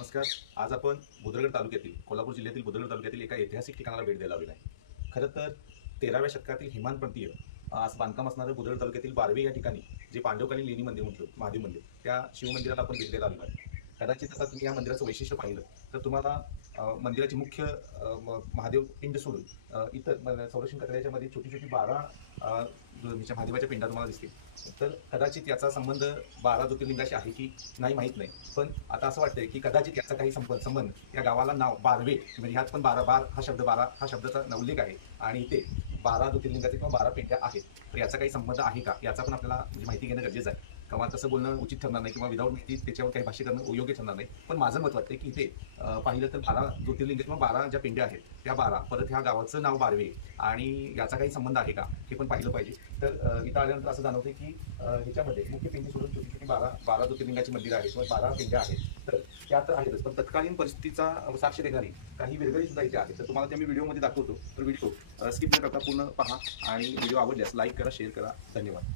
नमस्कार. आज आपण बुद्रुक तालुक्यातील कोल्हापूर जिल्ह्यातील बुद्रुक तालुक्यातील एका ऐतिहासिक ठिकाणाला भेट द्यायला आलेलो आहे. खरं तर 13व्या शतकातील हेमानपंथीय आज बांधकाम असणारं बुद्रुक तालुक्यातील बारवे या ठिकाणी जे पांडवकालीन लेणी मंदिर म्हणतो महादेव मंदिर, त्या शिवमंदिराला आपण भेट द्यायला आलेलो आहे. कदाचित आता तुम्ही या मंदिराचं वैशिष्ट्य पाहिलं तर तुम्हाला मंदिराची मुख्य महादेव पिंड सोडून इतर संरक्षण कटड्याच्या मध्ये छोटी छोटी 12 महादेवाच्या पिंडा तुम्हाला दिसतील. तर कदाचित याचा संबंध 12 ज्योतिर्लिंगाशी आहे की नाही माहीत नाही, पण आता असं वाटतंय की कदाचित याचा काही संबंध या गावाला नाव बारवे म्हणजे ह्यात पण 12 हा शब्दाचा उल्लेख आहे आणि इथे 12 ज्योतिर्लिंगाचे किंवा 12 पिंड्या आहेत. तर याचा काही संबंध आहे का याचा पण आपल्याला म्हणजे माहिती घेणं गरजेचं आहे. किंवा तसं बोलणं उचित ठरणार नाही किंवा विदाऊट माहिती त्याच्यावर काही भाष्य करणं योग्य ठरणार नाही. पण माझं मत वाटतं की इथे पाहिलं तर 12 ज्योतिर्लिंग किंवा 12 ज्या पिंड्या आहेत त्या 12, परत ह्या गावाचं नाव बारवे आणि याचा काही संबंध आहे का हे पण पाहिलं पाहिजे. तर इथं आल्यानंतर असं जाणवतं की ह्याच्यामध्ये मुख्य पिंडी सोडून छोटी छोटी 12 ज्योतिर्लिंगाची मंदिरं आहेत किंवा 12 पिंड्या आहेत. तर त्या तर आहेतच, पण तत्कालीन परिस्थितीचा साक्ष देणारी काही वेगळी सुद्धा इथे आहेत. तर तुम्हाला ते मी व्हिडिओमध्ये दाखवतो. तर व्हिडिओ स्किप न करता पूर्ण पहा आणि व्हिडिओ आवडल्यास लाईक करा, शेअर करा. धन्यवाद.